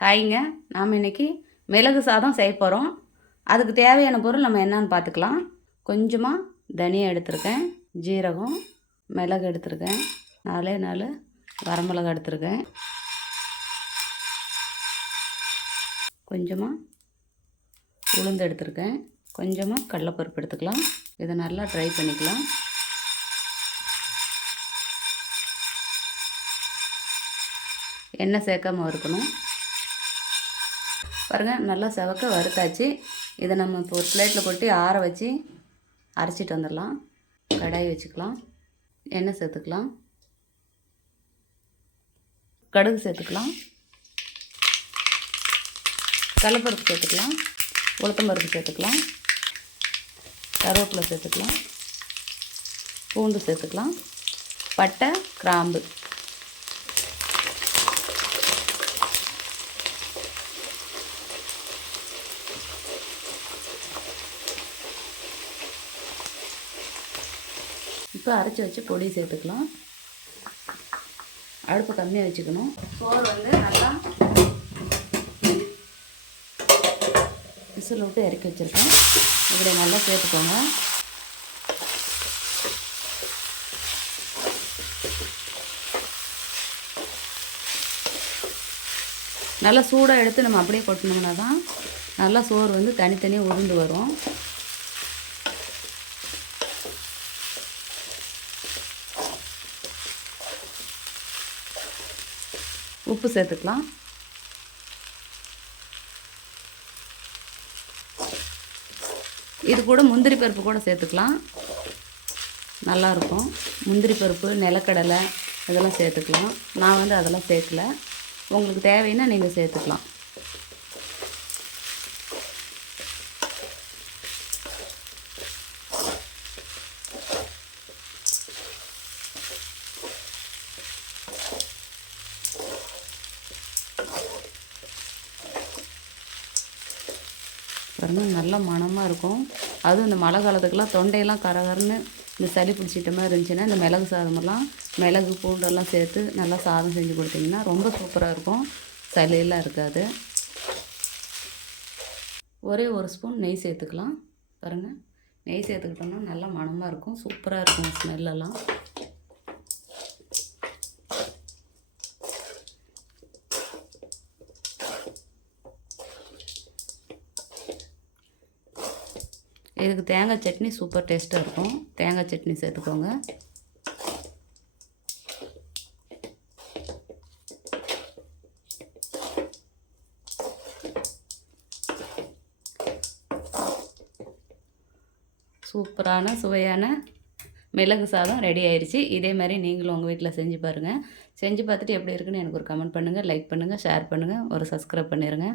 ஹாய்ங்க. நாம் இன்றைக்கி மிளகு சாதம் செய்ய போகிறோம். அதுக்கு தேவையான பொருள் நம்ம என்னன்னு பார்த்துக்கலாம். கொஞ்சமாக தனியா எடுத்திருக்கேன், ஜீரகம், மிளகு எடுத்திருக்கேன், 4 வரமிளகா எடுத்திருக்கேன், கொஞ்சமாக உளுந்து எடுத்திருக்கேன், கொஞ்சமாக கடலைப்பருப்பு எடுத்துக்கலாம். இதை நல்லா ட்ரை பண்ணிக்கலாம். எண்ணெய் சேர்க்காமல் வறுக்கணும். பாருங்கள், நல்லா செவக்க வறுத்தாச்சு. இதை நம்ம இப்போ ஒரு பிளேட்டில் கொட்டி ஆற வச்சு அரைச்சிட்டு வந்துடலாம். கடாய் வச்சுக்கலாம், எண்ணெய் சேர்த்துக்கலாம், கடுகு சேர்த்துக்கலாம், கடலைப்பருப்பு சேர்த்துக்கலாம், உளுத்தம்பருப்பு சேர்த்துக்கலாம், கருவேப்பிலை சேர்த்துக்கலாம், பூண்டு சேர்த்துக்கலாம், பட்டை, கிராம்பு. இப்போ அரைச்சி வச்சு பொடி சேர்த்துக்கலாம். அடுப்பு கம்மியாக வச்சுக்கணும். சோறு வந்து நல்லா விசில் விட்டு இறக்கி வச்சுருக்கேன். இப்படி நல்லா சேர்த்துக்கோங்க. நல்லா சூடாக எடுத்து நம்ம அப்படியே கொட்டினோம்னா தான் நல்லா சோறு வந்து தனித்தனியாக உருண்டு வரும். உப்பு சேர்த்துக்கலாம். இது கூட முந்திரி பருப்பு கூட சேர்த்துக்கலாம், நல்லாயிருக்கும். முந்திரி பருப்பு, நிலக்கடலை இதெல்லாம் சேர்த்துக்கலாம். நான் வந்து அதெல்லாம் சேர்க்கல. உங்களுக்கு தேவைன்னா நீங்கள் சேர்த்துக்கலாம். பாருங்கள், நல்ல மணமாக இருக்கும். அதுவும் இந்த மழை காலத்துக்கெல்லாம் தொண்டையெல்லாம் கரகரன்னு இந்த சளி பிடிச்சிட்ட மாதிரி இருந்துச்சுன்னா இந்த மிளகு சாதமெல்லாம் மிளகு பூண்டெல்லாம் சேர்த்து நல்லா சாதம் செஞ்சு கொடுத்தீங்கன்னா ரொம்ப சூப்பராக இருக்கும். சளியெல்லாம் இருக்காது. ஒரே ஒரு ஸ்பூன் நெய் சேர்த்துக்கலாம். பாருங்கள், நெய் சேர்த்துக்கிட்டோம்னா நல்லா மணமாக இருக்கும், சூப்பராக இருக்கும் ஸ்மெல்லெல்லாம். இதுக்கு தேங்காய் சட்னி சூப்பர் டேஸ்ட்டாக இருக்கும். தேங்காய் சட்னி சேர்த்துக்கோங்க. சூப்பரான சுவையான மிளகு சாதம் ரெடி ஆயிடுச்சு. இதே மாதிரி நீங்களும் உங்கள் வீட்டில் செஞ்சு பாருங்கள். செஞ்சு பார்த்துட்டு எப்படி இருக்குன்னு எனக்கு ஒரு கமெண்ட் பண்ணுங்கள், லைக் பண்ணுங்கள், ஷேர் பண்ணுங்கள், ஒரு சப்ஸ்கிரைப் பண்ணிடுங்க.